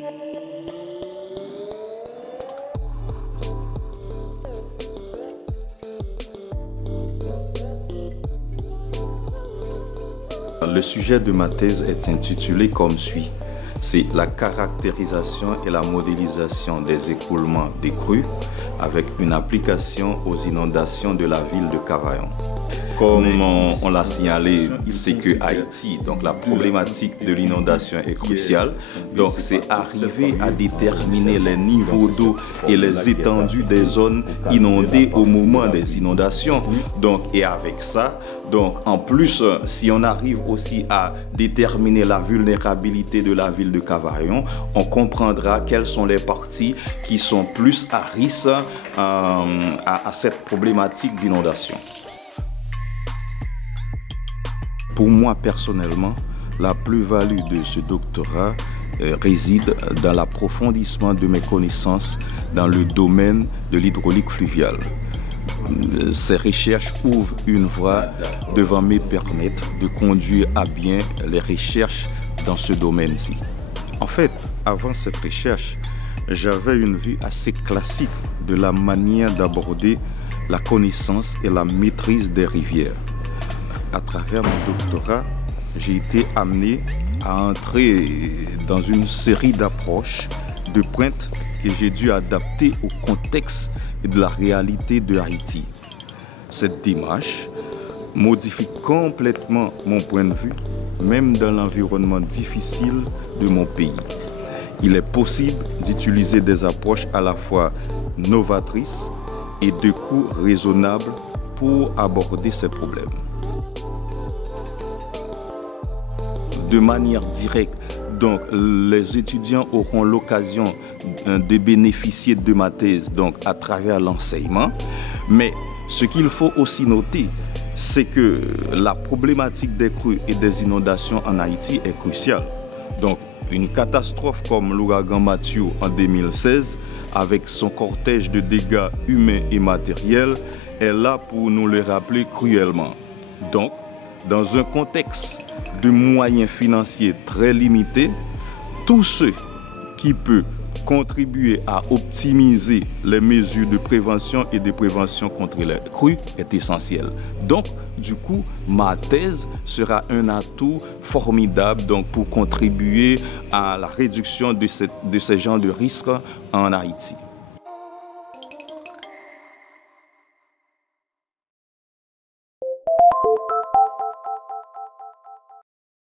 Le sujet de ma thèse est intitulé comme suit. C'est la caractérisation et la modélisation des écoulements des crues avec une application aux inondations de la ville de Cavaillon. Comme on l'a signalé, c'est que Haïti, donc la problématique de l'inondation est cruciale. Donc c'est arriver à déterminer les niveaux d'eau et les étendues des zones inondées au moment des inondations. Donc, et avec ça, donc en plus, si on arrive aussi à déterminer la vulnérabilité de la ville de Cavaillon, on comprendra quelles sont les parties qui sont plus à risque à cette problématique d'inondation. Pour moi personnellement, la plus-value de ce doctorat réside dans l'approfondissement de mes connaissances dans le domaine de l'hydraulique fluviale. Ces recherches ouvrent une voie devant me permettre de conduire à bien les recherches dans ce domaine-ci. En fait, avant cette recherche, j'avais une vue assez classique de la manière d'aborder la connaissance et la maîtrise des rivières. À travers mon doctorat, j'ai été amené à entrer dans une série d'approches de pointe que j'ai dû adapter au contexte et de la réalité de Haïti. Cette démarche modifie complètement mon point de vue, même dans l'environnement difficile de mon pays. Il est possible d'utiliser des approches à la fois novatrices et de coût raisonnable pour aborder ces problèmes. De manière directe, donc les étudiants auront l'occasion de bénéficier de ma thèse donc à travers l'enseignement. Mais ce qu'il faut aussi noter, c'est que la problématique des crues et des inondations en Haïti est cruciale. Donc une catastrophe comme l'ouragan Mathieu en 2016, avec son cortège de dégâts humains et matériels, est là pour nous le rappeler cruellement. Donc, dans un contexte de moyens financiers très limités, tout ce qui peut contribuer à optimiser les mesures de prévention et de prévention contre les crues est essentiel. Donc, du coup, ma thèse sera un atout formidable donc, pour contribuer à la réduction de ces genres de risques en Haïti.